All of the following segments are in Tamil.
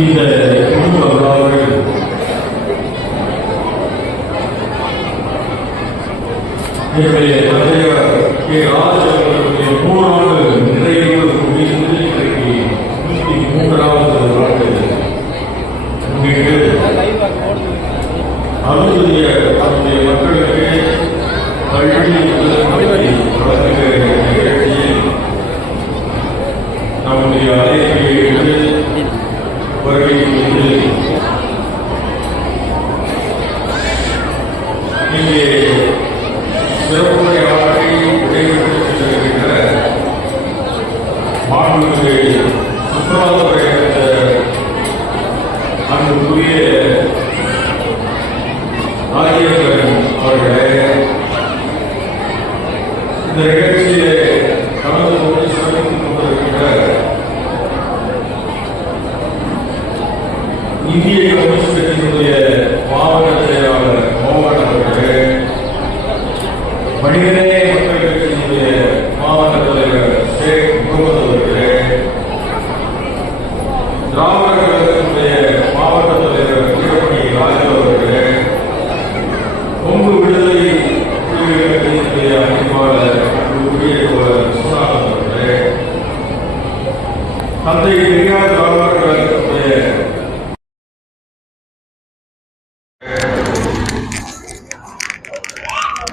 இந்த குடும்ப விழாவில் என்னுடைய தந்தையார் கே. ராஜ் அவர்களுடைய 3 ஆண்டு நிறைவு முடிந்து இன்றைக்கு 103வது ஆண்டு முன்னிட்டு அவருடைய தன்னுடைய மக்களுக்கு கல்வி வழங்குகிற நிகழ்ச்சியில் நம்முடைய அலையை வருகை செய்து இங்கே சிறப்புரையாற்றி விடைபெற்று செல்கின்ற மாண்புமிகு சுற்றுலாத்துறை அன்புக்குரிய ராஜேந்திரன் அவர்களே, இந்த நிகழ்ச்சியிலே கலந்து கொண்டு சிறப்பித்துக் கொண்டிருக்கின்ற இந்திய கம்யூனிஸ்ட் கட்சியினுடைய மாவட்ட செயலாளர் மோகன் அவர்களே, மனிதநேய மக்கள் கட்சியினுடைய மாவட்ட தலைவர் ஷேக் முகமது அவர்களே, திராவிட கழகத்தினுடைய மாவட்ட தலைவர் வீரமணி ராஜு அவர்களே, கொங்கு விடுதலை புலிகள் கட்சியினுடைய அமைப்பாளர் விஸ்வநாதன் அவர்களே, தந்தை பெரியார் திராவிட கழகத்தினுடைய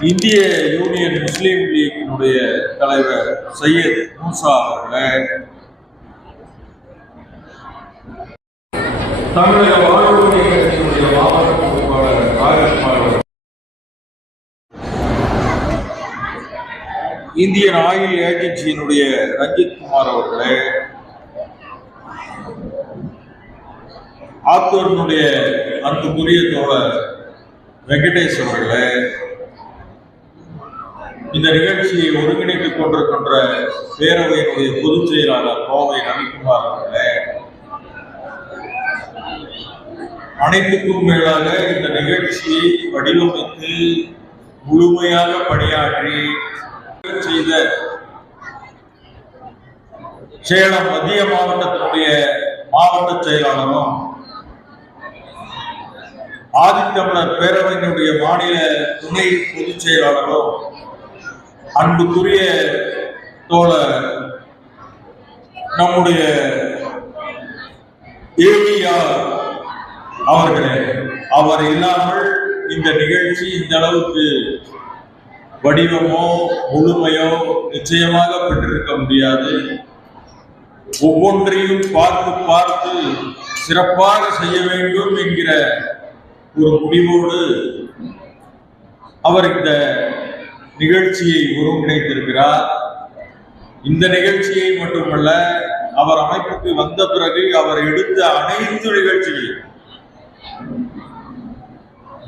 இந்திய யூனியன் முஸ்லீம் லீக்கினுடைய தலைவர் சையத் மூசா அவர்களே, தமிழக வாழ்வுரிமை கட்சியினுடைய மாவட்ட பொறுப்பாளர் ராஜகுமார் அவர்கள், இந்தியன் ஆயில் ஏஜென்சியினுடைய ரஞ்சித் குமார் அவர்களே, ஆத்தூரினுடைய அன்புக்குரிய தோழர் வெங்கடேஷ் அவர்களே, இந்த நிகழ்ச்சியை ஒருங்கிணைத்துக் கொண்டிருக்கின்ற பேரவையினுடைய பொதுச் செயலாளர் கோவை ரவிக்குமார் அவர்களே, அனைத்துக்கும் மேலாக இந்த நிகழ்ச்சியை வடிவமைத்து முழுமையாக பணியாற்றி செய்த சேலம் மத்திய மாவட்டத்தினுடைய மாவட்ட செயலாளரும் ஆதித்தமிழர் பேரவையினுடைய மாநில துணை பொதுச் செயலாளரும் அன்புக்குரிய தோழர் நம்முடைய ஏவிஆர் அவர்களே, அவர் இல்லாமல் இந்த நிகழ்ச்சி இந்த அளவுக்கு வடிவமோ முழுமையோ நிச்சயமாக பெற்றிருக்க முடியாது. ஒவ்வொன்றையும் பார்த்து பார்த்து சிறப்பாக செய்ய வேண்டும் என்கிற ஒரு முடிவோடு அவர் இந்த நிகழ்ச்சியை ஒருங்கிணைத்திருக்கிறார். இந்த நிகழ்ச்சியை மட்டுமல்ல, அவர் அமைப்புக்கு வந்த பிறகு அவர் எடுத்த அனைத்து நிகழ்ச்சிகளிலும்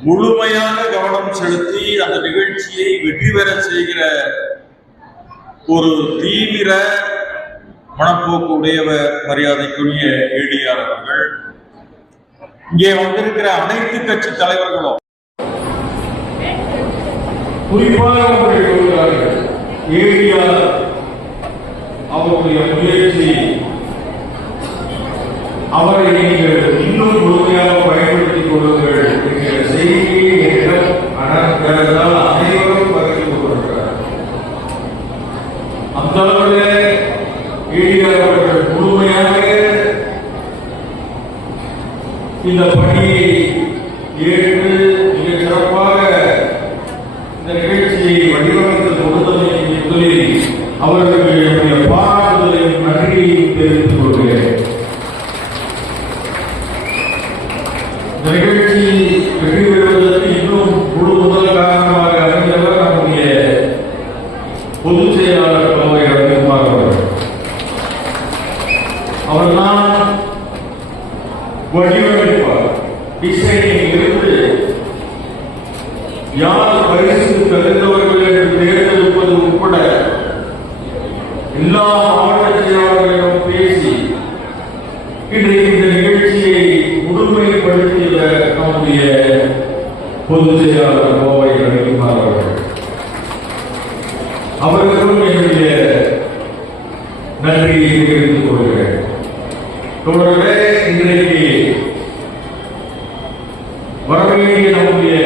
முழுமையாக கவனம் செலுத்தி அந்த நிகழ்ச்சியை வெற்றி பெற செய்கிற ஒரு தீவிர மனப்போக்கு உடையவர் மரியாதைக்குரிய ஏடிஆர் அவர்கள். இங்கே வந்திருக்கிற அனைத்து கட்சி தலைவர்களும் குறிப்பாக ஏடிஆர் அவருடைய முயற்சி, அவரை நீங்கள் இன்னும் முழுமையாக பயன்படுத்திக் கொள்ளுங்கள் என்கிற செய்தியை அனைவரும் பகிர்ந்து கொண்டிருக்கிறார். அந்த அளவில் ஏடிஆர் அவர்கள் முழுமையாக இந்த பணியை ஏற்று மிக சிறப்பாக இந்த நிகழ்ச்சியை வடிவமைத்து கொடுத்ததை முதலில் அவர்களுக்கு என்னுடைய பாராட்டுதலையும் நன்றியையும் தெரிவித்துக் கொள்கிறேன். இந்த நிகழ்ச்சி வெற்றி பெறுவதற்கு இன்னும் முழு முதல் காரணமாக அறிந்தவர் நம்முடைய பொதுச் செயலாளர் கோவை ரவிக்குமார் அவர்கள். அவர்தான் வடிவமைப்பார், டிசைனிங் இருந்து யார் பரிசு தகுந்தவர்கள் என்று தேர்ந்தெடுப்பது உட்பட எல்லா மாவட்ட செயலாளர்களிடம் பேசி இன்றைக்கு இந்த நிகழ்ச்சியை முழுமைப்படுத்திய நம்முடைய பொதுச் செயலாளர் கோவை ரவிக்குமார் அவர்கள். அவர்களும் என்னுடைய நன்றியை தெரிவித்துக் கொள்கிறேன். தோழர்களே, இன்றைக்கு வரவேண்டிய நம்முடைய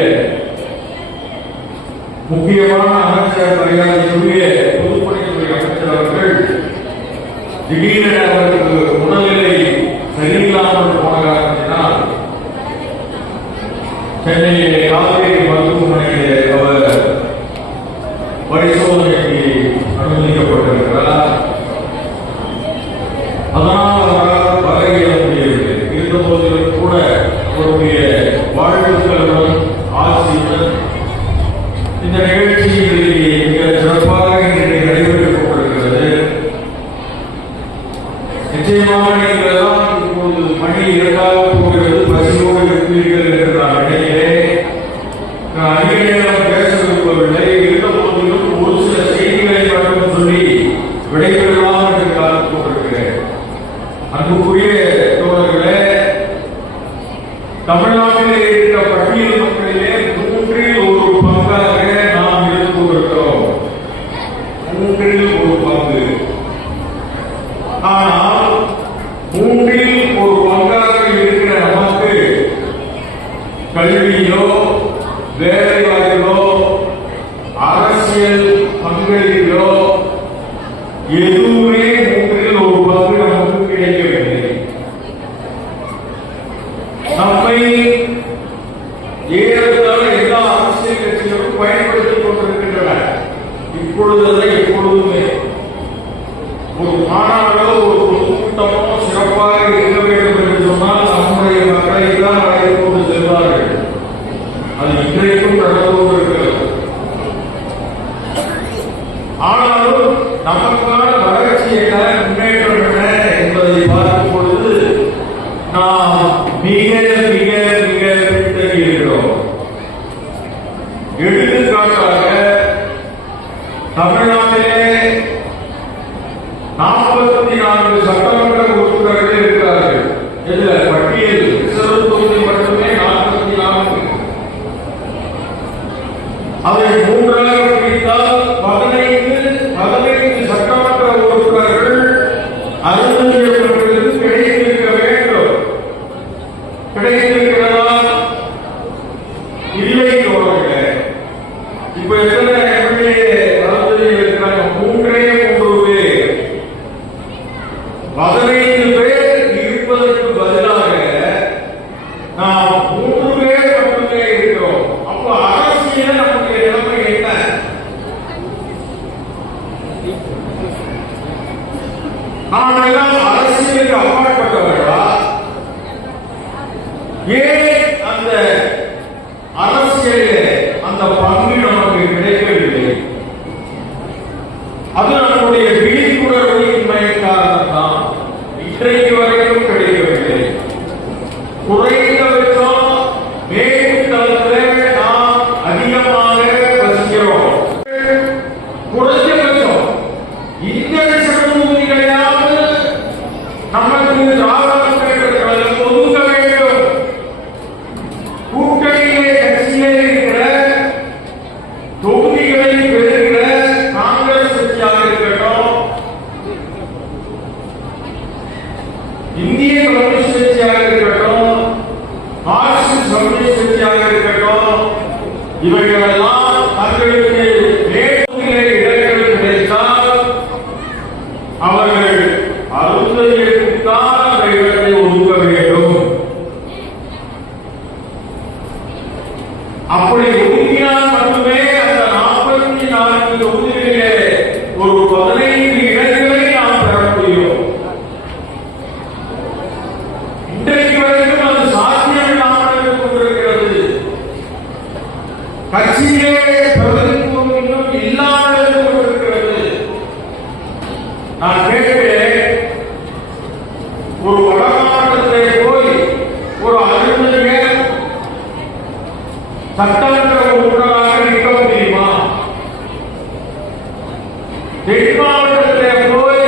முக்கியமான அமைச்சர் மரியாதைக்குரிய பொதுப்பணித்துறை அமைச்சர் அவர்கள் திடீரென அவருக்கு உடல்நிலை சரியில்லாமல் போன காரணத்தினால் சென்னையிலே காவேரி மருத்துவமனையிலே அவர் பரிசோதனைக்கு அனுமதிக்கப்பட்டிருக்கிறார். அதனால் அவரால் வர இயல முடியவில்லை. இருந்த போதிலும் கூட அவருடைய வாழ்த்துக்களுடன் ஆசியுடன் இந்த நிகழ்ச்சியில் மிக சிறப்பாக இன்றைக்கு நடைபெற்றுக் கொண்டிருக்கிறது. நிச்சயமாக நீங்கள் தான் இப்போது மணி 2 போகிறது, பசியோடு இருப்பீர்கள் என்று நான் நினைக்கிறேன். நான் அதிக நேரம் பேச விரும்பவில்லை. இருந்த போதிலும் ஒரு சில செய்திகளை மட்டும் சொல்லி விடைபெறலாம் என்று காத்துக் கொண்டிருக்கிறேன். அன்புக்குரிய தோழர்களே, தமிழ்நாட்டிலே இருக்கிற பட்டியல் மக்களிலே 1/3 பங்காக நாம் இருந்து கொண்டிருக்கிறோம். 1/3 பங்கு. ஆனால் 1/3 பங்காக இருக்கிற நமக்கு கல்வியோ வேலைவாய்ப்போ அரசியல் பங்களிப்போ எதுவுமே 1/3 பங்கு நமக்கு கிடைக்கவில்லை. நம்மை ஏறத்தாழ எல்லா அரசியல் கட்சிகளும் பயன்படுத்திக் கொண்டிருக்கின்றன. இப்பொழுது எப்பொழுதுமே ஒரு மாநாடோ ஒரு பொதுக்கூட்டமோ சிறப்பாக இருக்க வேண்டும் என்று சொன்னால் நம்முடைய மக்களை தான் அழைத்து கொண்டு செல்வார்கள். அது இன்றைக்கும் நடந்து கொண்டிருக்கிறது. ஆனாலும் நமக்கான வளர்ச்சி என்ன, முன்னேற்றம் என்ன என்பதை பார்க்கும் பொழுது நாம் மிக மிக மிக பின்தங்கியிருக்கிறோம். எடுத்துக்காட்டாக தமிழ்நாட்டிலே 44 சட்டமன்ற உறுப்பினர்கள் இருக்கிறார்கள். இதில் பட்டியல் ரிசர்வ் தொகுதி மட்டுமே 44. அதை 3ஆக பிரித்தால் 15 சட்டமன்ற உறுப்பினர்கள் அருந்ததியர்களுக்கு கிடைத்திருக்க வேண்டும். கிடைத்திருக்கிறதா? இல்லை தோழர்களே. இப்ப எத்தனை எம்எல்ஏ அருந்ததியர் இருக்கிறாங்க? 3 பேர். 15 பேர் இருப்பதற்கு பதிலாக நாம் 3 பேர் மட்டுமே இருக்கிறோம். அப்போ அரசியல் நம்முடைய நிலைமை என்ன? நாம் எல்லாம் அரசியலுக்கு அப்பாற்பட்டவர்களா? ஏன் அந்த அரசியலிலே அந்த பங்கு நமக்கு கிடைக்கவில்லை? அது நம்முடைய விழிப்புணர்வின்மை காரணம்தான். இன்றைக்கு வரைக்கும் கிடைக்கவில்லை. குறைந்தபட்சம் மேற்குத்தளத்திலே நாம் அதிகமாக வசிக்கிறோம். குறைந்தபட்சம் இந்த சமூகங்களையாவது நமக்கு திராவிட முன்னேற்றக் கழகம் ஒதுக்க வேண்டும். கூட்டணியிலே கட்சியிலே இருக்கிற தொகுதிகளை பெறுகிற காங்கிரஸ் கட்சியாக இருக்கட்டும், இந்திய கம்யூனிஸ்ட் கட்சியாக இருக்கட்டும், மார்க்சிஸ்ட் கம்யூனிஸ்ட் கட்சியாக இருக்கட்டும், இவைகளெல்லாம் தங்களுக்கு மேற்கொள்கிற இடங்கள் கிடைத்தால் அவர்கள் அருந்ததியருக்குத்தான் அந்த இடத்தை ஒதுக்க வேண்டும். அப்படி ஒதுக்கினால் மட்டுமே அந்த 44 தொகுதிகளிலே ஒரு 15 இடங்களை நாம் பெற முடியும். இன்றைக்கு வரைக்கும் அது சாத்தியம் இல்லாமல் கொண்டிருக்கிறது. கட்சியிலே பிரதிநிதித்துவம் இன்னும் இல்லாமல் கொண்டிருக்கிறது. நான் கேட்கிறேன், ஒரு வடமாநிலத்திலே போய் ஒரு அருந்ததியர் சட்டமன்ற உறுப்பினராக நிற்க முடியுமா? தென் மாவட்டத்திலே போய்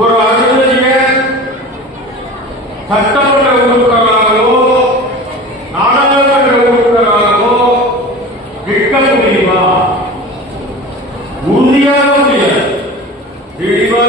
ஒரு அருந்ததியர் சட்டமன்ற உறுப்பினராகவோ நாடாளுமன்ற உறுப்பினராகவோ நிற்க முடியுமா? உறுதியாக முடியாது. தெளிவாக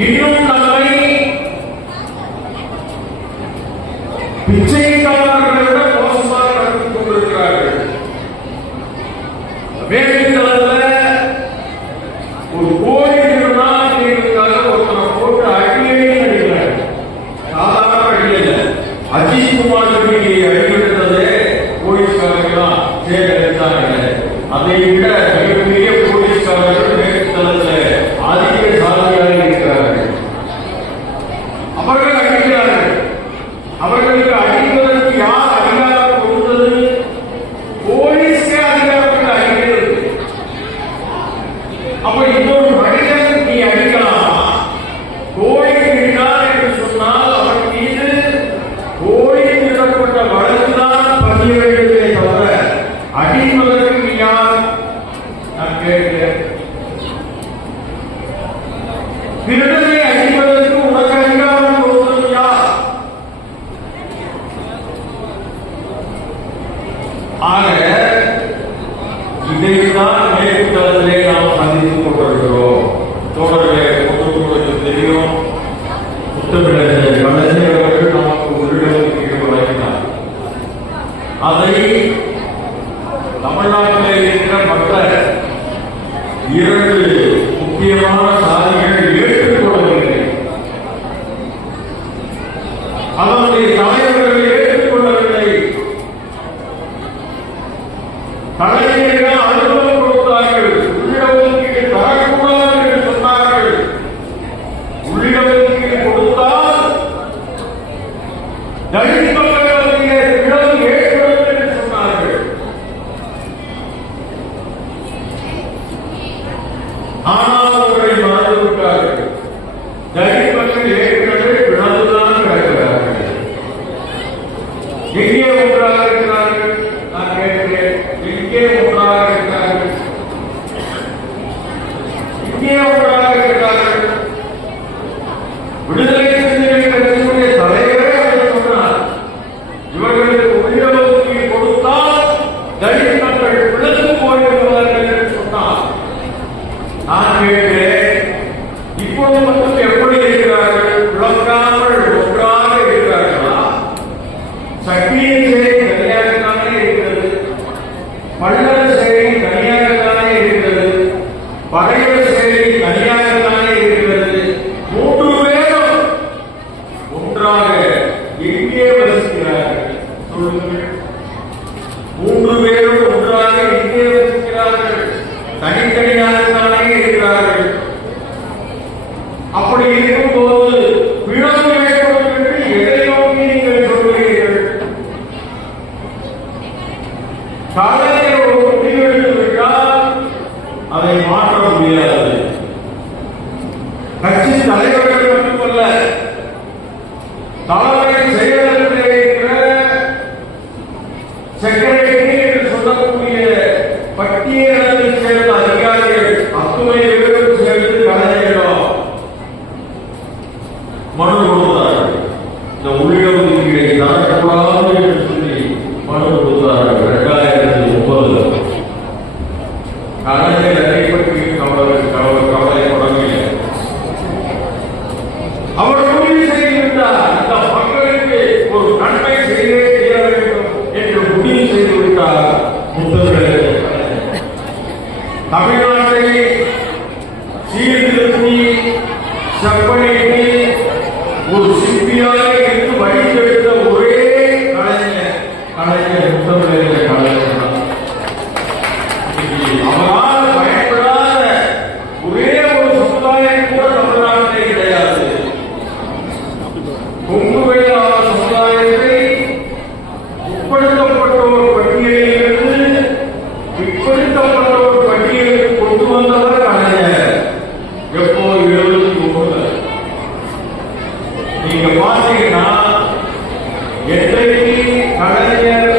இன்னும் நம்மை பிச்சைக்காரர்களை விட மோசமாக நடத்தி கொண்டிருக்கிறார்கள். வேலைக்காலத்தில் ஒரு கோழி திருநாளுக்காக ஒருத்தரை போட்டு அடியே அடிக்கிறார். சாதாரண அடியல. அஜித் குமார் அடிக்கிறது போலீஸ்காரர்களாம் சேர்த்தாங்க. அதை விட மிகப்பெரிய போலீஸ்காரர்கள் வேலைக்காலத்தில் அதிக சாதனையாக இருக்கிறார்கள். அவர்கள் அடிக்கிறார்கள். அவர்களுக்கு அடிப்பதற்கு யார் அதிகாரம் கொடுத்தது? போலீஸ்கே அதிகாரத்தில் அடிக்கிறது. அப்ப இன்னொரு மனிதன் நீ அடிக்கலாம். கோழி திருடினார் என்று சொன்னால் அவன் மீது கோழி திருடப்பட்ட வழக்குதான் பதிய வேண்டியதை தவிர அடிப்பதற்கு நீ யார்? நான் கேட்கிறேன். திருடனை அடிப்பதற்கு உனக்கு அதிகாரம் கொடுத்தது யார்? ஆக இதைத்தான் மேற்கு தளத்திலே நாம் சந்தித்துக் கொண்டிருக்கிறோம். தோழர்களே, உங்களுக்கு தெரியும், முத்தமிழர் கலைஞர் அவர்கள் நமக்கு உள்ளிடஒதுக்கீடு வழங்கினார். அதை தமிழ்நாட்டில் இருக்கிற மற்ற 2 முக்கியமான சாதிகள் ஏற்றுக்கொள்ளவில்லை. அதனுடைய தலைவர்கள் ஏற்றுக்கொள்ளவில்லை. கலைஞர்கள் அனுபவம் கொடுத்தார்கள். உள்ளிடஒதுக்கீடு தரக்கூடாது என்று சொன்னார்கள். உள்ளிடஒதுக்கீடு கொடுத்தால் தலித் மக்களுடைய இடம் ஏற்படும் என்று சொன்னார்கள். ஆனால் அவர்களை மறந்துவிட்டார்கள். தலித் மக்கள் ஏற்கனவே பிளந்துதான் கிடக்கிறார்கள். எங்கே ஒன்றாக இருக்கிறார்கள்? நான் கேட்கிறேன், எங்கே ஒன்றாக இருக்கிறார்கள்? இங்கே ஒன்றாக இருக்கிறார்கள். விடுதலை சிறுத்தைகள் கட்சியினுடைய தலைவரே அதை சொன்னார். இவர்களுக்கு உள்ளிடஒதுக்கீடு கொடுத்தால் தலித் மக்கள் பிளந்து போய்விடுவார்கள் என்று சொன்னார். நான் கேட்கிறேன், இப்போது மட்டும் எப்படி இருக்கிறார்கள்? பிளக்காமல் ஒன்றாக இருக்கிறார்களா? சக்தியின் சேவை தனியாகத்தானே இருக்கிறது. பள்ளர் சேவை தனியாகத்தானே இருக்கிறது. படையல் சேவை தனியாகத்தானே இருக்கிறது. 3 பேரும் ஒன்றாக எங்கே வசிக்கிறார்கள்? சொல்லுங்கள். 3 பேரும் ஒன்றாக எங்கே வசிக்கிறார்கள்? தனித்தனியாகத்தானே இருக்கிறார்கள். அப்படி இருக்கும்போது பிளவு ஏற்படும் என்று எதை நோக்கி நீங்கள் சொல்கிறீர்கள்? கலைஞர் ஒரு முடிவெடுத்து விட்டால் அதை மாற்ற முடியாது. கட்சி தலைவர்கள் மட்டுமல்ல, தலைமை செயலகத்தில் இருக்கிற செக்ரட்டரி என்று சொல்லக்கூடிய பட்டியலில் சேர்ந்த அதிகாரிகள் அத்துணை பேரும் சேர்ந்து கலைஞரிடம் மனு கொடுத்தார்கள். இந்த உள்ளிடஒதுக்கீடை தரக்கூடாது என்று சொல்லி மனு கொடுத்தார்கள். 2009 கலைஞர் அதை பற்றி கவலைப்படவில்லை. அவர் முடிவு செய்துவிட்டார், இந்த மக்களுக்கு ஒரு நன்மை செய்தே தீர வேண்டும் என்று முடிவு செய்துவிட்டார். முத்தமிழர் தமிழ்நாட்டை சீர்திருத்தி செப்பனிட்டு ஒரு சிற்பியாக இருந்து வழிகெடுத்த ஒரே கலைஞர் முத்தமிழர் கலைஞர் தான். அவரால் பயன்படாத ஒரே ஒரு சமுதாயம் கூட தமிழ்நாட்டிலே கிடையாது. கொங்குவையாள சமுதாயத்தை உட்படுத்தப்பட்டோர் பட்டியலிலிருந்து பிற்படுத்தப்பட்டோர் பட்டியலுக்கு கொண்டு வந்தவர் கலைஞர். எப்போ? 79. நீங்க பாத்தீங்கன்னா என்றைக்கு கலைஞர்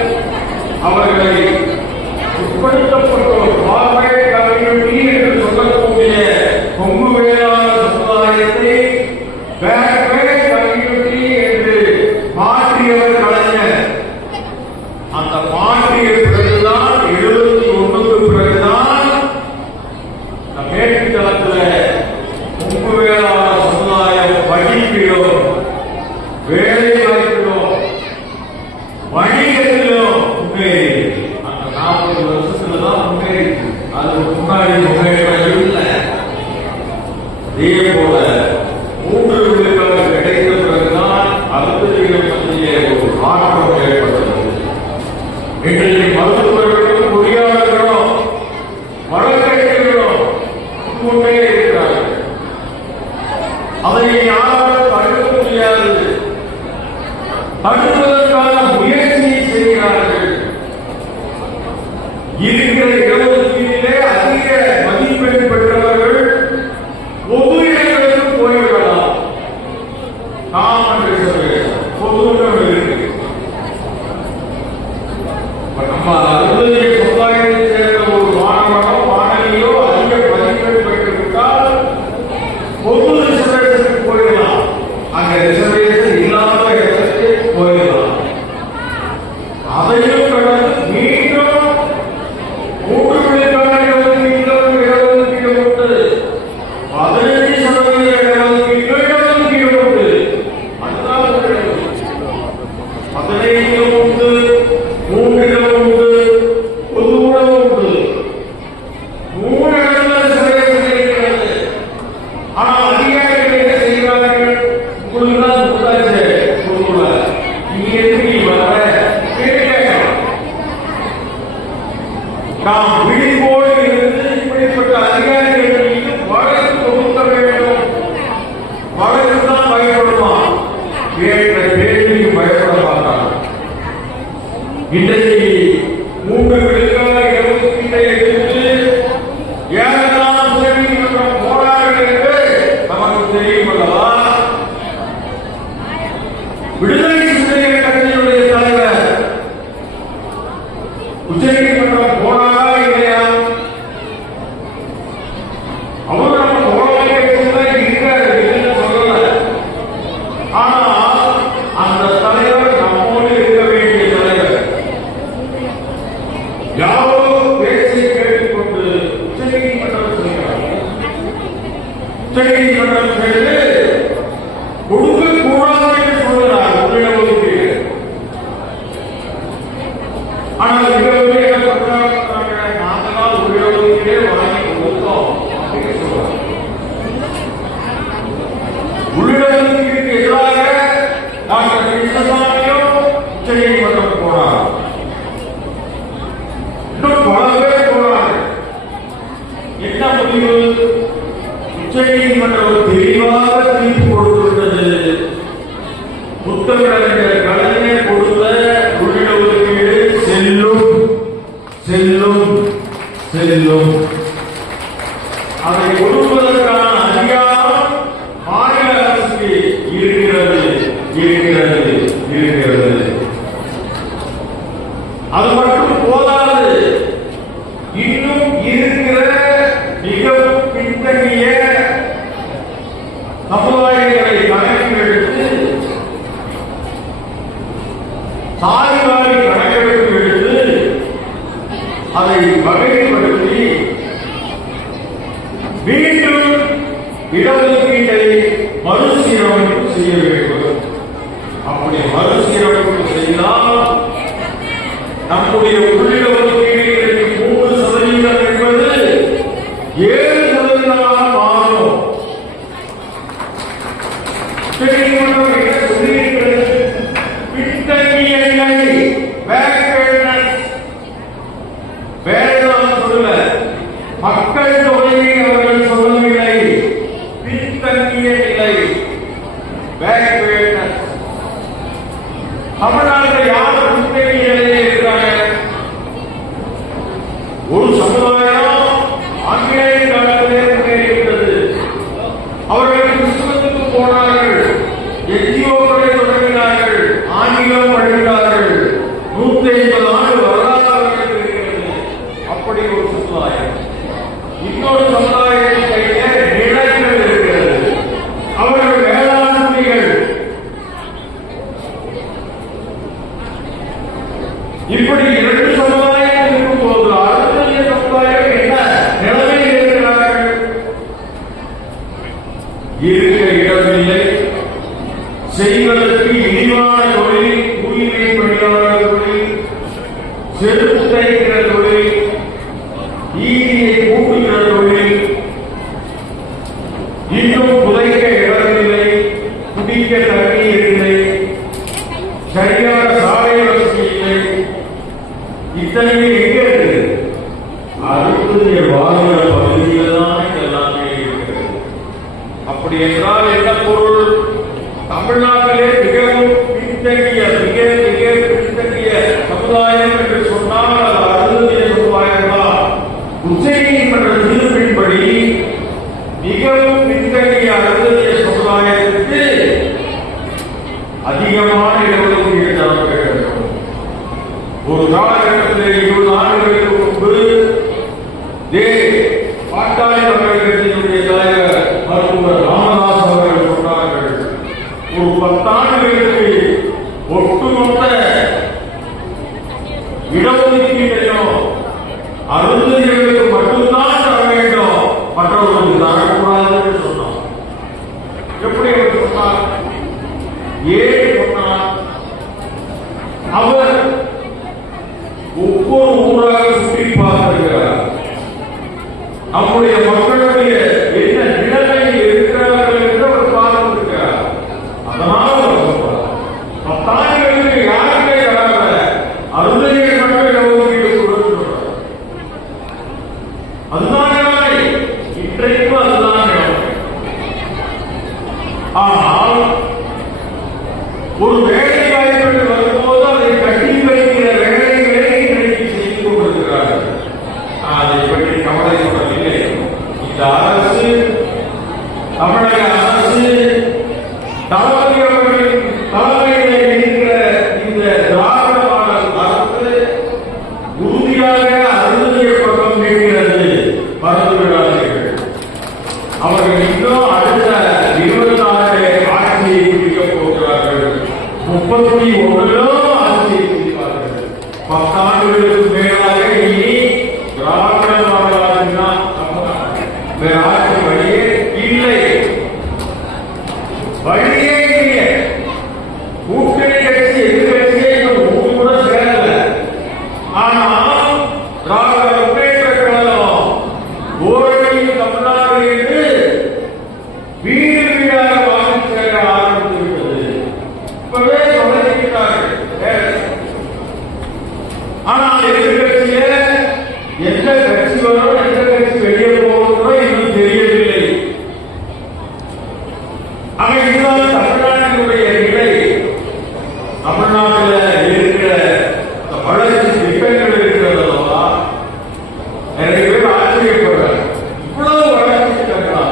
யாராலும் தடுக்க முடியாது. தடுப்பதற்கான முயற்சியை செய்கிறார்கள். இருக்கிற இடஒதுக்கீட்டிலே அதிக மதிப்பெண் பெற்றவர்கள் பொது இடங்களுக்கு போய்விடலாம். காமன் ரிசர்வேஷன் பொது இருக்கு. நம்ம அறுபது சமுதாயத்தை சேர்ந்த ஒரு மாணவனோ மாணவியோ அதிக மதிப்பெண் பெற்றுவிட்டால் பொது ரிசர்வேஷனுக்கு போயிடலாம். அங்க ரிசர்வேஷன் இல்லாத இடத்துக்கு போயிடலாம். அதையும் கடந்து மீண்டும் 3 விழுக்காடு இடஒதுக்கீடு 15% இடஒதுக்கீடு உண்டு. அதுதான் 15 உண்டு, 3 உண்டு, பொது உணவு உண்டு. 3 இடத்துல ரிசர்வேஷன் இருக்கிறது. ஆனால் அதிகாரிகள் என்ன செய்கிறார்கள்? உங்களுக்கு தான் கொடுத்தாச்சு பொதுவுல, நீ எதுக்கு வர கேட்கலாம். நாம் விழிப்போடு இருந்து இப்படிப்பட்ட அதிகாரிகள் மீது வழக்கு தொடுக்க வேண்டும். வழக்கு தான் பயப்படுவான், கேட்கிற கேள்விக்கு பயப்பட மாட்டான். இன்றைக்கு 3 விழுக்காடு இடஒதுக்கீட்டை எதிர்த்து ஏழெல்லாம் உச்சநீதிமன்றம் போராடுகிறது என்று நமக்கு தெரியும் அல்லவா? விடுதலை சிறுத்தைகள் கட்சியினுடைய தலைவர் உச்சநீதிமன்றம் போராடா இல்லையா? அவர் நம்ம போராட்ட கட்சியில் இருக்கிறார் என்று சொல்லல. ஆனால் அந்த தலைவர் நம்மோடு இருக்க வேண்டிய தலைவர். யாரோ பேச்சை கேட்டுக்கொண்டு உச்சநீதிமன்றம் சொல்கிறார். உச்சநீதிமன்றம் செய்து கொடுக்க கூடாது என்று சொல்கிறார் இடஒதுக்கீடு. ஆனால் இடஒதுக்கீடு என்ன பண்றாங்க? நாங்களால் இடஒதுக்கீடே வாங்கி கொடுத்தோம் அப்படின்னு சொல்றாங்க. உள்ளிடஒதுக்கீடுக்கு எதிராக டாக்டர் கிருஷ்ணசாமியும் உச்சநீதிமன்றம் போனார். இன்னும் பல பேர் போனாங்க. என்ன முடிவு? உச்சநீதிமன்றம் ஒரு தெளிவாக தீர்ப்பு கொடுத்துள்ளது. புத்தகங்கள் கலைஞர் கொடுத்த உள்ளிடஒதுக்கீடு செல்லும் செல்லும் செல்லும். அதை கொடுப்பதற்கான அதிகாரம் மாநில அரசுக்கு இருக்கிறது இருக்கிறது இருக்கிறது. அது மட்டும் போதாது, இன்னும் இருக்கிற மிகவும் பின்தங்கிய சமுதாயங்களை கணக்கில் எடுத்து சாதிவாரி கணக்கெடுப்பு எடுத்து அதை வகைப்படுத்தி மீண்டும் இடஒதுக்கீட்டை மறுசீரமைப்பு செய்ய வேண்டும். அப்படி மறுசீரமைப்பு செய்தால் நம்முடைய உள்ளிடஒதுக்கீடு 3% என்பது 7% மாறும். என்ன சொல்லியிருக்கிறது? பின்தங்கிய நிலை, வேற சொல்ல மக்கள் தொகையை அவர்கள் சொல்லவில்லை. பின்தங்கிய நிலை, தமிழ்நாட்டில் யார் பின்தங்கிய நிலையில் இருக்கிறாங்க? ஒரு சமுதாயம் ஆங்கிலேய காலத்திலே முன்னேறிவிட்டது. அவர்கள் கிறிஸ்துவத்துக்கு போனார்கள், என்ஜிஓக்களை தொடங்கினார்கள், ஆங்கிலம் படித்தார்கள். 150 ஆண்டு வரலாறு இருக்கிறது. அப்படி ஒரு சமுதாயம். இன்னொரு சமுதாயத்தின் கையிலே நிலங்கள் இருக்கிறது. அவர்கள் வேளாண்மைகள். இப்படி 2 சமுதாயம் இருக்கும் போது அடுத்த சமுதாயம் என்ன நிலைமையில் இருக்கிறார்கள்? இருக்க இடமில்லை. செய்வதற்கு இழிவான தொழில், கூலியை பணியாளர் தொழில், செருப்பு தைக்கிற தொழில், ஈடியை கூட்டுகிற தொழில், இன்னும் புதைக்க இடமில்லை, குடிக்க தண்ணீர் இல்லை, சரியான சாலை வசதி இல்லை. இத்தனையும் எங்கே இருக்கு? அடுத்த வாழ்கிற பகுதியில் தான் எல்லாமே இருக்கிறது. அப்படி என்றால் என்ன பொருள்? தமிழ்நாட்டிலே மிகவும் பின்தங்கிய சமுதாயம் என்று சொன்னால் அது அருந்ததிய சமுதாயம் தான். உச்சநீதிமன்ற தீர்ப்பின்படி மிகவும் பின்தங்கிய அருந்ததிய சமுதாயத்திற்கு அதிகமான இடஒதுக்கீடு தரப்பட ஒரு காலகட்டத்தில் 20 ஆண்டுகளுக்கு முன்பு பாட்டாளி மக்கள் கட்சியினுடைய தலைவர் மருத்துவர் ராமதாஸ் அவர்கள் சொன்னார்கள், ஒரு 10 ஆண்டுகளுக்கு ஒட்டுமொத்த இடஒதுக்கீட்டையும் அருந்ததியர்களுக்கு மட்டும்தான் தர வேண்டும், மற்றவர்களுக்கு தரக்கூடாது என்று சொன்னார். எப்படி அவர் சொன்னார்? ஏன் சொன்னார்? அவர் ஒவ்வொரு ஊராக சுற்றி பார்த்திருக்கிறார். நம்முடைய மக்களுடைய என்ன நிலைமையில் இருக்கிறார்கள் என்று அவர் பார்த்திருக்கிறார். அதனால் அவர் சொல்றார், 10 ஆண்டுகளுக்கு யாருமே வராத அருந்ததியர்கள் மட்டும் இடஒதுக்கீடு கொடுத்து சொல்றார். அதுதான் நிலைமை, இன்றைக்கும் அதுதான் நிலைமை. ஆனால் ஒரு வேலை வாய்ப்புகள் வரும்போது அதை கட்டி வைக்கிற வேலைகளை இன்றைக்கு செய்து கொண்டிருக்கிறார்கள். அதை பற்றி கவலைப்படவில்லை. இந்த அரசு, தமிழக அரசு, தளபதி அவர்களின் தலைமையில் இருக்கிற இந்த திராவிட மாடல் அரசு உறுதியாக அருந்ததிய பக்கம் நிற்கிறது. மறந்துவிடாதீர்கள். அவர்கள் இன்னும் அடுத்த 26 ஆட்சியை பிடிக்கப் போகிறார்கள். 31 ஆட்சியை பிடிப்பார்கள். 10 ஆண்டுகளுக்கு மேலாக இனி திராவிட மாடல் ஆட்சி தான். வேற ஆட்சி வழியே இல்லை, வழியே இல்லை. கூட்டணி கட்சி எதிர்கட்சியை ஒன்று கூட சேரல. ஆனால் திராவிட முன்னேற்ற கழகம் ஓரணியில் தமிழ்நாடு என்று வீடு வீடாக வாங்கி சேர ஆரம்பித்திருக்கிறது. இப்பவே தொடங்கிவிட்டார்கள். ஆனால் எதிர்கட்சியே எந்த கட்சி வரும், எந்த கட்சி வெளியே போகும் கூட இன்னும் தெரியவில்லை. ஆக இதுதான் தமிழ்நாட்டினுடைய நிலை. தமிழ்நாட்டில் இருக்கிற வளர்ச்சி திட்டங்கள் இருக்கிறதா, நிறைய பேர் ஆச்சரியப்படுறாங்க. இவ்வளவு வளர்ச்சி திட்டங்களா?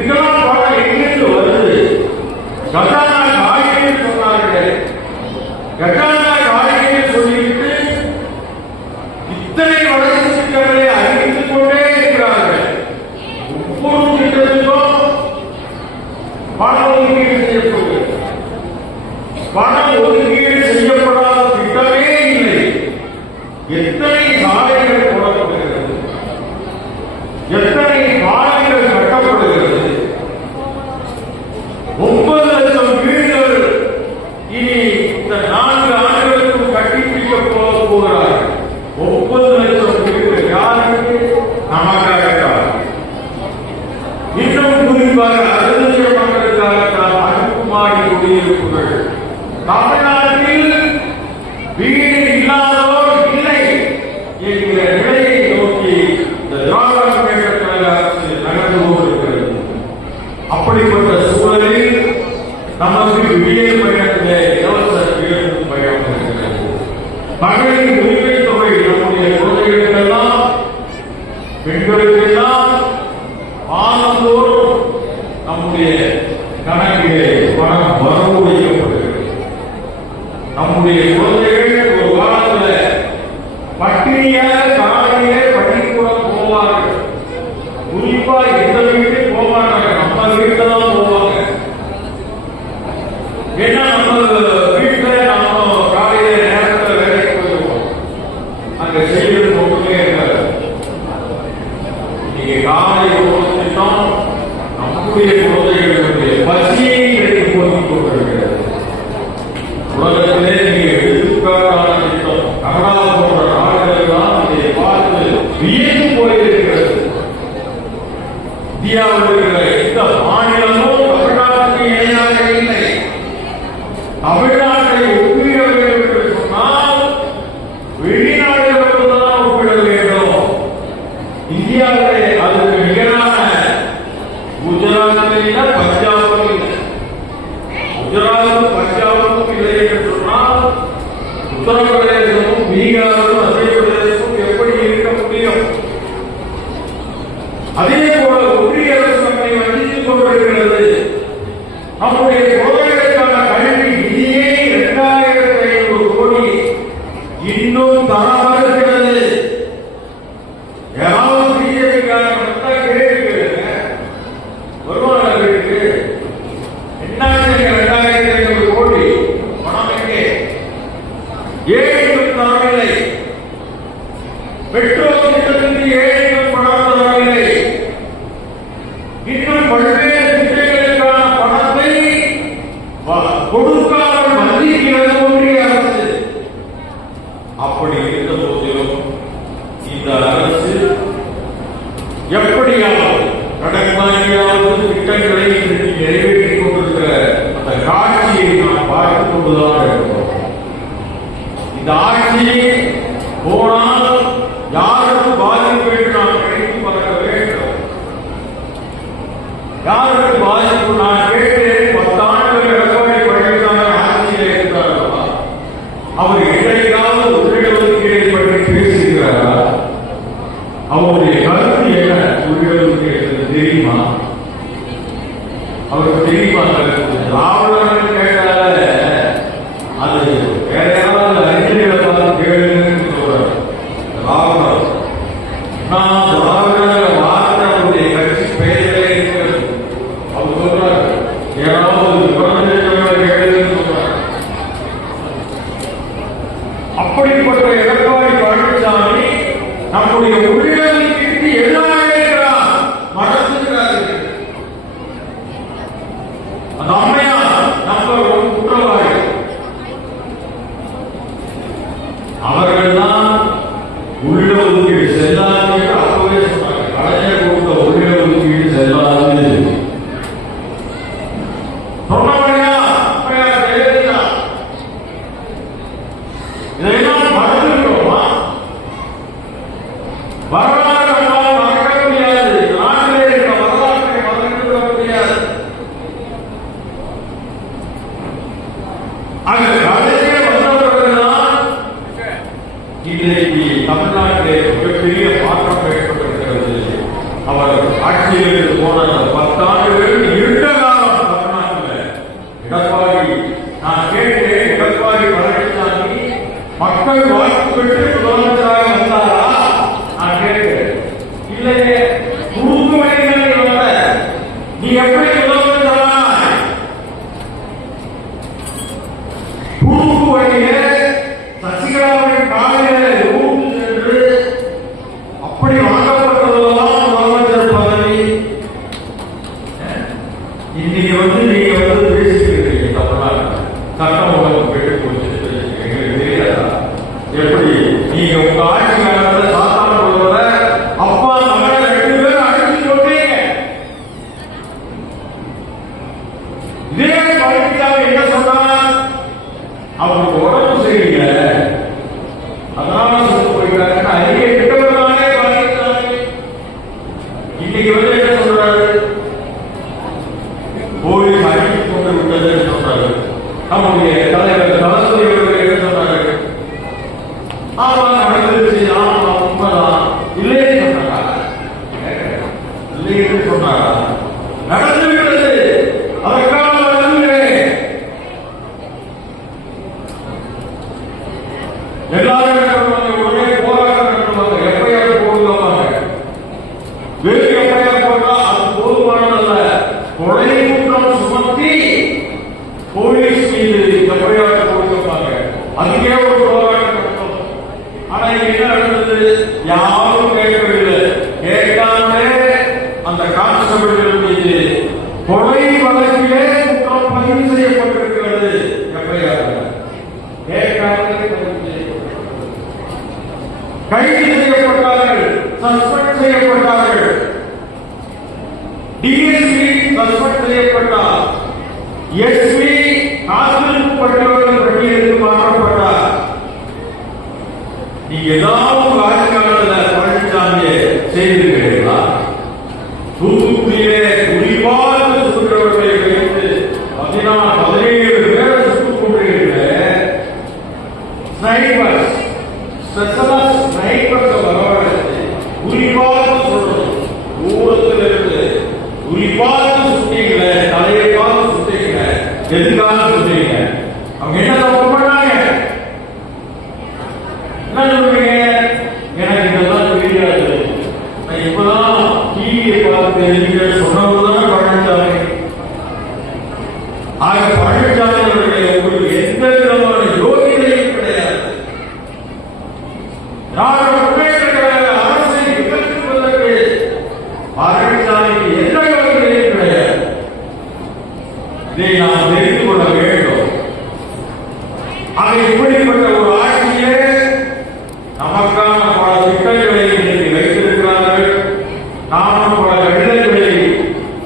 இதெல்லாம் பல எங்கிருந்து வருது? கஜானா காய்கறி சொன்னார்கள். கஜானா காய்கறி சொல்லிவிட்டு இத்தனை வளர்ச்சி திட்டங்களை அறிவித்துக் கொண்டே இருக்கிறார்கள். ஒவ்வொரு திட்டத்திலும் பணம் ஒதுக்கீடு செய்யப்படுகிறது. பணம் ஒதுக்கீடு செய்யப்படாத திட்டமே இல்லை. எத்தனை சாலைகள் போடப்படுகிறது, எத்தனை பாலங்கள் கட்டப்படுகிறது. 9 லட்சம் வீடுகள் இனி இந்த 4 ஆண்டுகளுக்கு கட்டிப்பிடிக்க போகிறார்கள். 9 லட்சம் வீடுகள் யாருக்கு? நமக்காக. இன்னும் குறிப்பாக அருந்ததிய மக்களுக்காக அடுக்குமாடி குடியிருப்புகள். தமிழ்நாட்டில் வீடு இல்லாதோர் இல்லை என்கிற நிலையை நோக்கி இந்த திராவிட முன்னேற்ற கழக அரசு நகர்ந்து கொண்டிருக்கிறது. அப்படிப்பட்ட சூழலில் நமக்கு விடியல் பயணத்திலே இலவச பேருந்து பயணம் இருக்கிறது. மகளிர் உரிமை தொகை நம்முடைய குழந்தைகளுக்கெல்லாம், பெண்களுக்கெல்லாம் மாதந்தோறும் நம்முடைய கணக்கிலே பணம் வரவு வைக்கப்படுகிறது. நம்முடைய குழந்தைகள் ஒரு காலத்தில் பட்டினியாக காலையிலே பள்ளிக்கூடம் போவார்கள். குறிப்பா எந்த வீட்டுக்கு போவாங்க, நம்ம வீட்டுல தான் போவாங்க. ஏன்னா நம்ம வீட்டுல நம்ம காலையில நேரத்தில் வேலைக்கு போயிடுவோம். அங்க செய்யறது ஒன்றுமே இருக்காது. நீங்க காலை திட்டம் நம்முடைய குழந்தைகளுடைய பசியை போக்கிக் கொண்டிருக்கிறது. உலகத்திலே நீங்க எடுத்துக்காட்டான குஜராத்தும் பஞ்சாபும் இல்லை என்று சொன்னால் உத்தரப்பிரதேசமும் பீகாரும் மத்திய பிரதேசமும் எப்படி இருக்க முடியும்? அதே போல ஒன்றிய அரசு நம்மை வஞ்சித்துக் கொண்டிருக்கிறது. நம்முடைய குழந்தைகளுக்கான கல்வி நிதியை 2500 கோடி இன்னும் தராமல் இருக்கிறது. ஏதாவது பிஜேபிக்கான கேள்வி வருமான வீட்டுக்கு என்ன 2500 கோடி பணம் எங்கே? ஏழைக்கும் தரவில்லை. பெட்ரோல் திட்டத்திற்கு ஏழைக்கும் பணம் தரவில்லை. இன்னும் பல்வேறு திட்டங்களுக்கான பணத்தை கொடுக்காமல் வந்திருக்கிறது ஒன்றிய அரசு. அப்படி இருந்த போதிலும் இந்த அரசு எப்படியாவது கடற்கரையாவது திட்டங்களை நிறைவேற்றிக் கொண்டிருக்கிற அந்த காட்சியை நாம் பார்த்துக் கொண்டுதான் இருக்கிறோம். இந்த ஆட்சி போனால் யாருக்கு பாதிப்பு என்று நாம் நினைத்து பார்க்க வேண்டும். யாருக்கு பாதிப்பு? நான் கேட்டேன், 10 ஆண்டுகள் எடப்பாடி பழனிசாமி ஆட்சியில் இருந்தாரா? அவர் இடையிலாவது உள்ளிடஒதுக்கீடை பற்றி பேசுகிறாரா? அவருடைய கருத்து என்ன? உள்ளிடஒதுக்கீடு தெரியுமா? அவருக்கு தெரியுமா? திராவிடர்கள் கேட்டால அது வேற யாராவது அறிஞர்களை பார்த்து கேளுன்னு சொல்றாரு. திராவிடர் நான் திராவிடர்களை வார்த்தை அவருடைய கட்சி பெயர்களே இருக்கிறது. அவர் சொல்றாரு ஏதாவது குழந்தைகளை கேளுன்னு சொல்றாரு. அப்படிப்பட்ட எடப்பாடி பழனிசாமி நம்முடைய உள்ளிடஒதுக்கீட்டுக்கு எதிராக இருக்கிறார், மறந்துகிறார்கள். அந்த அம்மையார் நம்பர் 1 குற்றவாளி. அவர்கள் தான் உள்ளிடஒதுக்கீடு செல்லாது என்று அப்பவே சொன்னாங்க. கலைஞர் கொடுத்த உள்ளிடஒதுக்கீடு செல்லாது சொன்னவரையா அம்மையார் ஜெயலலிதா. இதையெல்லாம் மறந்துவிட்டோமா? வரலாறு மறக்க முடியாது. நாட்டிலே இருக்க வரலாற்றை மறந்துவிட முடியாது. அது கலைஞரே வந்தவர்கள்தான் இன்றைக்கு தமிழ்நாட்டிலே மிகப்பெரிய மாற்றம் ஏற்பட்டிருக்கிறது. அவர் ஆட்சியில் போன 10 ஆண்டுகள் இருண்ட காலம் தமிழ்நாட்டில். எடப்பாடி, நான் கேட்டேன், எடப்பாடி பழனிசாமி மக்கள் வாழ்த்து பெற்று முதலமைச்சராக வந்தாரா? நான் கேட்டேன். இல்லையே, குறுக்கு வழிகளில் வந்த நீ எப்படி முதலமைச்சராய்? குறுக்கு வழியிலே சசிகலாவின் காலையிலே ஊர்ந்து சென்று அப்படி வாங்கப்பட்டதெல்லாம் முதலமைச்சர் பதவி. இன்னைக்கு நீங்க பேசிக்கிறீங்க தமிழ்நாட்டில் சட்டம் ஒழுங்கு பெற்று போச்சு. எங்களுக்கு தெரியாதா? எப்படி நீங்க உங்க ஆட்சி காலத்தில் சாத்தான போடுவத அப்பா மகளை 2 பேரும் அடிச்சு கொண்டீங்க. இதே பழனிசாமி என்ன சொன்னார்? அவருக்கு உடம்பு சரியில்லை, அதனால சொல்ல போயிட்டாங்க. அறிக்கை விட்டவர்களாலே பழனிசாமி இன்னைக்கு என்ன சொல்றாரு? போலீஸ் அடித்து கொண்டு விட்டது சொன்னாரு. நம்முடைய தலைவர் தளபதி அவர்கள் என்ன சொன்னாரு? ஆமா நடந்துருச்சு, ஆமா உண்மைதான், இல்லைன்னு சொன்னாரா? இல்லைன்னு சொன்னாரா? நடந்துவிட்டது, அதற்காக வருகிறேன். எல்லாரும் உடனே போராட்டம் நடத்துவாங்க, எஃப்ஐஆர் போடுவாங்க. வேறு எஃப்ஐஆர் போட்டா அது போதுமானதல்ல. கொலை குற்றம் சுமத்தி போலீஸ் மீது எஃப்ஐஆர் போடுவாங்க. அதுக்கே ஒரு போராட்டம் நடத்தும். ஆனா என்ன நடந்தது? யாரும் கேட்கவில்லை. கேட்காமலே அந்த கான்ஸ்டபிள்கள் மீது கொலை வழக்கிலே குற்றம் பதிவு செய்யப்பட்டிருக்கிறது. எஃப்ஐஆர் கேட்காமலே கைது செய்யப்பட்டார்கள், சஸ்பெண்ட் செய்யப்பட்டார்கள். டிஎஸ்பி சஸ்பெண்ட் செய்யப்பட்டார். எஸ்பி காவலுக்கு பட்டவர்கள் பட்டியலுக்கு மாற்றப்பட்டார். நீங்க ஏதாவது ஆட்சி காலத்தில் பழனிசாமியை செய்திருக்கிறீர்களா? தூத்துக்குடியிலே குறிப்பாக சொல்கிறவர்களை வைத்து 17 எதுக்காக சொல்றீங்க? அவங்க என்ன தப்பு பண்ணாங்க? என்ன சொல்றீங்க? எனக்கு இதெல்லாம் தெரியாது, நான் இப்பதான் டிவியை பார்த்து தெரிஞ்சுக்க சொன்னவர்தான் பழனிசாமி. ஆக பழனிசாமி அவருடைய உங்களுக்கு எந்த விதமான யோகிதையும் கிடையாது. திராவிட முன்னேற்ற கழக அரசை விமர்சிப்பதற்கு பழனிசாமிக்கு எந்த யோகிதையும் கிடையாது. இதை நாம் தெரிந்து கொள்ள வேண்டும். ஆக இப்படிப்பட்ட ஒரு ஆட்சியே நமக்கான பல திட்டங்களை இன்றைக்கு வைத்திருக்கிறார்கள். நானும் பல கடிதங்களை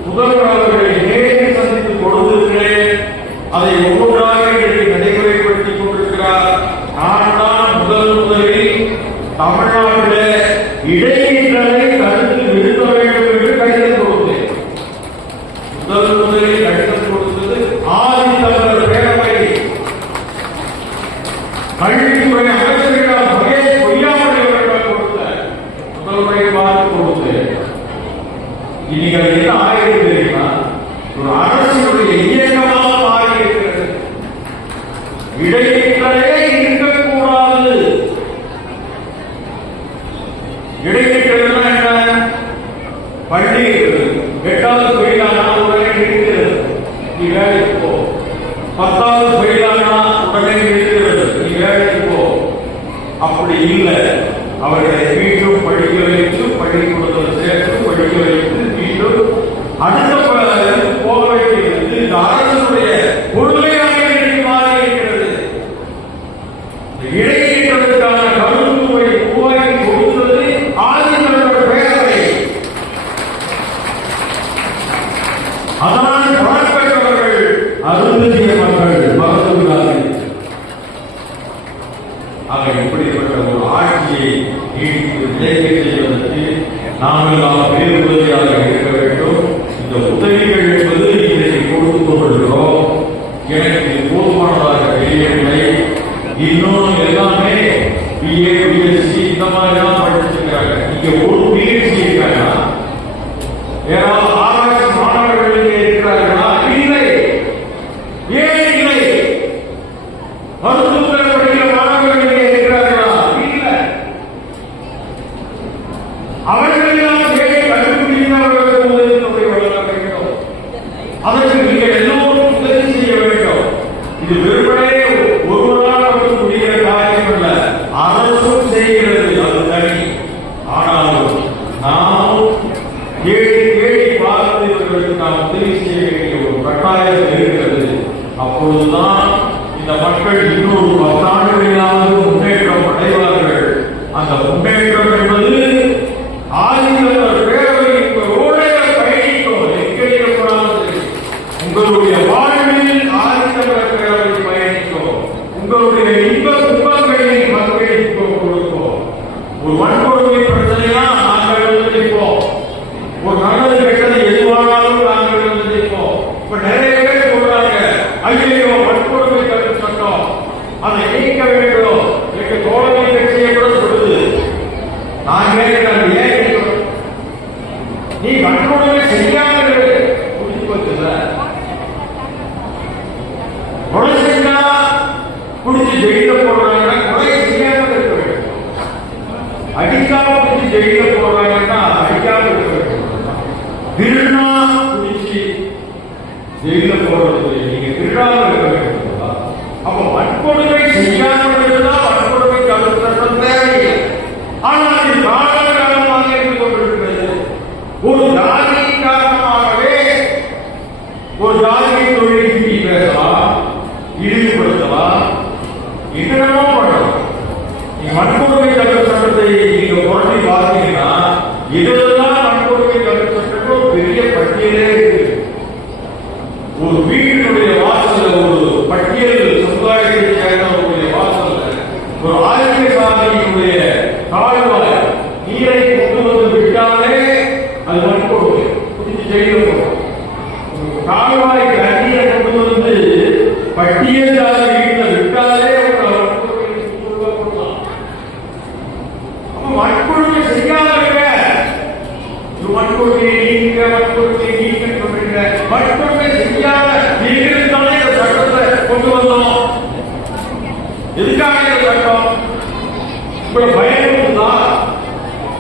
முதல்வர் அவர்களை நேரில் சந்தித்து கொடுத்திருக்கிறேன். அதை ஒவ்வொன்றாக இன்றைக்கு நடைமுறைப்படுத்திக் கொண்டிருக்கிறார். நான் தான் முதலில் தமிழ்நாட்டில் இடைநிற்றலை தடுத்து நிறுத்த வேண்டும் என்று கடிதம் கொடுத்தேன். முதலில் கடிதம் கொடுத்தது ஆதித்தமிழர் பேரவை கல்வித்துறை அமைச்சரிடம் மகேஷ் பொய்யாமொழி அவர்களிடம் கொடுத்த முதல்வரை பார்த்து கொடுத்து நீங்கள் என்ன ஆகிறது தெரியுமா? ஒரு அரசினுடைய இயக்கமாக மாறியிருக்கிறது. இடைநிற்றலே இருக்கக்கூடாது. இடைநிற்றல் என்ன? பள்ளி 8வது ஃபெயிலானா உடனே நிறுத்துகிறது, நீ வேலைக்கு போ. 10வது ஃபெயிலானா உடனே நிறுத்துகிறது, நீ வேலைக்கு போ. அப்படி இல்லை, அவர்களை மீண்டும் படிக்க வைத்து பள்ளிக்கூடத்தில் சேர்த்து படிக்க வைத்து மீண்டும் அடுத்த போக வேண்டியது இந்த அரசுடைய கொள்கையாக மாறி இருக்கிறது. இடைநிற்றலுக்கான கருத்துவை உருவாக்கி கொடுத்தது ஆதித்தமிழர் பேரவை. அதனால் பலப்பெற்றவர்கள் அருந்ததிய மக்கள் மறந்துவிடாது. ஆக இப்படிப்பட்ட ஒரு ஆட்சியை நீடித்து நிலைக்க செய்வதற்கு நாங்கள் வேறு உதவியாக இருக்க வேண்டும். இந்த உதவிகள் என்பது இன்றைக்கு கொடுத்துக் கொண்டிருக்கிறோம். எனக்கு இது போதுமானதாக தெரியவில்லை. இன்னும் எல்லாமே பிஏ பிஎஸ்சி இந்த மாதிரி தான் படிச்சிருக்காங்க. இங்க ஒரு பிஎஸ்சி இருக்காங்க. ஏதாவது ஆராய்ச்சி மாணவர்கள் இங்கே இருக்கிறார்களா? இல்லை. ஏன் இல்லை? மருத்துவ படிக்கிற மாணவர்கள் இங்கே இருக்கிறார்களா? இல்லை. அவர்களெல்லாம் தேடி கண்டுபிடிக்கிறவர்களுக்கு உதவி தொகை வழங்க வேண்டும். அதற்கு நீங்கள் எல்லோரும் உதவி செய்ய வேண்டும். இது வெறுமனே ஒருவரால் மட்டும் முடிகிற காரியம் அல்ல, அரசும் செய்கிறது, அது தனி. ஆனாலும் நாம் தேடி தேடி பார்த்து இவர்களுக்கு நாம் உதவி செய்ய வேண்டிய ஒரு கட்டாயம் இருக்கிறது. அப்பொழுதுதான் இந்த மக்கள் இன்னொரு 10 ஆண்டுகளிலாவது முன்னேற்றம் அடைவார்கள். அந்த முன்னேற்றம் என்பது ஆதித்தமிழர் பேரவை உங்களோட பயணிக்கும். எங்கேயப்படாது உங்களுடைய வாழ்வில் ஆதித்தமிழர் பேரவை பயணிக்கும். உங்களுடைய இன்ப துன்பங்களை பங்களிக்கும் கொடுக்கும். ஒரு வன்கொடுமை பிரச்சனையா நாங்கள் நிற்போம். ஒரு நல்லது கெட்டது எதுவானாலும் நாங்கள் நிற்போம். இப்ப நிறைய பேர் சொல்றாங்க, ஐயோ வன்கொடுமை தடுப்பு சட்டம் அதை நீக்க வேண்டும் என்று தோழமை கட்சியை கூட சொல்லுது. நான் கேட்கிறேன், ஏன் நீ வன்கொடுமை செய்யாமல் குடிச்சு வச்சுல கொலை செஞ்சா குடிச்சு ஜெயில போடுறாங்கன்னா கொலை செய்யாமல் இருக்க வேண்டும். அடிக்காம குடிச்சு ஜெயில போடுறாங்கன்னா அடிக்காம இருக்க வேண்டும். திருநா குடிச்சு ஜெயில போடுறது நீங்க திருடாமல் இருக்க வேண்டும். அப்ப வன்கொடுமை செய்யாமல் இருந்தால் வன்கொடுமை தடுப்பு சட்டம் தேவையில்லை. ஆனால் இது காலகாலமாக இருந்து கொண்டிருக்கிறது. ஒரு ஜாதியின் காரணமாகவே ஒரு ஜாதியை தொழில் பேசலாம், இழிவுபடுத்தலாம், என்னென்னமோ பண்ணலாம். நீங்க வன்கொடுமை தடுப்பு சட்டத்தை நீங்க புரட்டி பார்த்தீங்கன்னா இதெல்லாம் வன்கொடுமை தடுப்பு சட்டம் பெரிய பட்டியலே இருக்கு. ஒரு வீட்டினுடைய வாசல்ல ஒரு பட்டியல் சமுதாயத்தை சேர்ந்தவர்களுடைய வாசல்ல ஒரு ஆதிக்க சாதியினுடைய கால்வாய் நீரை கொண்டு வந்து விட்டாலே அது வன்கொடுமை, குடிச்சு ஜெயில போகும். கால்வாய் தண்ணீரை கொண்டு வந்து பட்டியல் ஜாதி வீட்டில் விட்டாலே வன்கொடுமை செய்யாதவங்க வன்கொடுமை நீங்க சொல்றீங்க. வன்கொடுமை செய்யாத நீங்க உங்களை பயன்படுத்துதான்.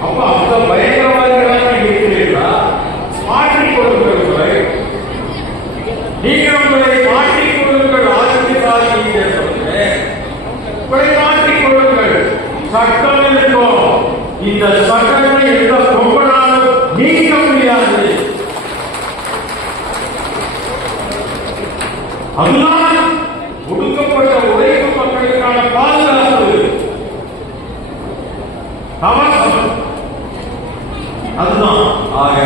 அப்ப அந்த பயங்கரவாதிகளாக இருக்கிறீர்களா? மாற்றிக் கொடுங்கள். நீங்கள் உங்களை மாற்றிக் கொள்ளுங்கள். ஆதித்யசாலியை சேர்ந்தவர்களே, உங்களை மாற்றிக் கொள்ளுங்கள். சட்டம் இருக்கும். இந்த சட்டத்தை எந்த பொங்கலாலும் நீக்க முடியாது. அதுதான் ஒடுக்கப்பட்ட உழைப்பு மக்களுக்கான பாதுகாப்பு. அதுதான். ஆக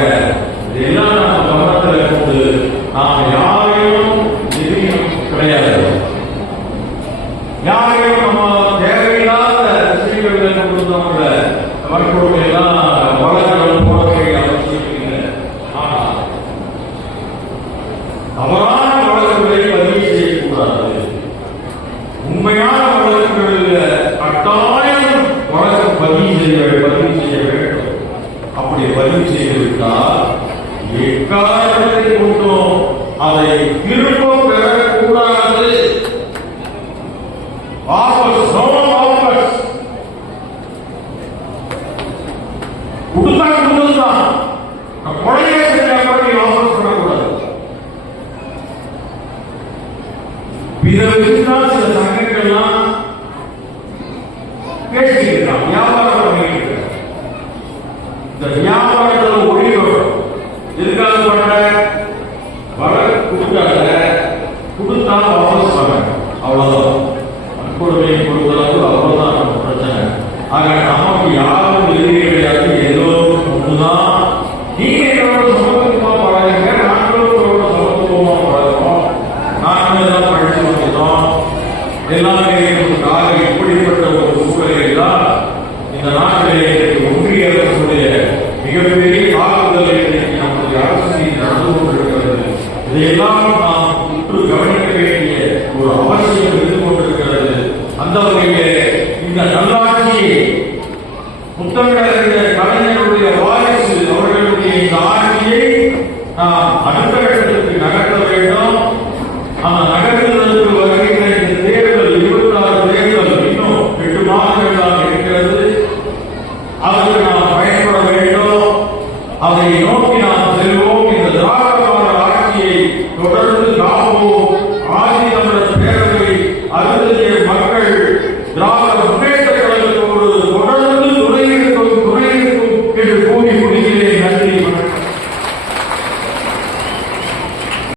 இதெல்லாம் நம்ம கவனத்தில் கொண்டு நாம் யாரையும் எதிரியும் கிடையாது. யாரையும் நம்ம தேவையில்லாத விஷயங்களை கொடுத்தவங்க வன்கொடுமை எல்லாம் வழக்குகள் போட வேண்டிய அவசியம் இல்லை. ஆனால் தவறான வழக்குகளை பதிவு செய்யக்கூடாது. உண்மையான வழக்குகளில் கட்டாயம் வழக்கு பதிவு செய்ய வேண்டும். அப்படி பதிவு செய்துவிட்டால் எக்காரணத்தை கொண்டும் அதை திரும்ப பெறக்கூடாது. வாபஸ் கொடுத்தான் கொலையை செஞ்சப்படி வாபஸ் பண்ணக்கூடாது. பிறகுதான் சில சங்கங்கள்லாம் பேசிக்கிறான், வியாபாரம் பண்ணிட்டு. இந்த வியாபாரத்தில் ஒளிவு எதுக்காக பண்ண வழக்கு கொடுத்தா வாபஸ் பண்ண அவ்வளவுதான். வன்கொடுமை கொடுத்தளவு அவ்வளவுதான் பிரச்சனை. ஆக நமக்கு யாரும் எதிரி கிடையாது. ஏதோ ஒன்றுதான். நீங்க எங்களோட சமத்துவமா பழகுங்க, நாங்களும் சமத்துவமா பழகிறோம். நாங்களும் எல்லாம் படிச்சு வந்துட்டோம். எல்லாமே இப்படிப்பட்ட ஒரு சூழலில் தான் இந்த நாட்டிலே ஒன்றிய அரசுடைய மிகப்பெரிய தாக்குதலை நம்முடைய அரசு நடந்து கொண்டிருக்கிறது. இதையெல்லாம் நாம் உற்று கவனிக்க வேண்டிய ஒரு அவசியம் இருந்து கொண்டிருக்கிறது. அந்த வகையிலே இந்த நல்லாட்சியை முத்தமிழறிஞர் கலைஞருடைய வாரிசு அவர்களுடைய இந்த ஆட்சியை நாம் அடுத்த கட்டத்திற்கு நகர்த்த வேண்டும். அந்த நகர்த்துவதற்கு வருகின்ற இந்த தேர்தல் 26 தேர்தல் இன்னும் 8 மாதங்கள் தான் இருக்கிறது. அதற்கு நாம் பயன்பட வேண்டும். அதை நோக்கி நாம் செல்வோம். இந்த திராவிட ஆட்சியை தொடர்ந்து காப்போம்.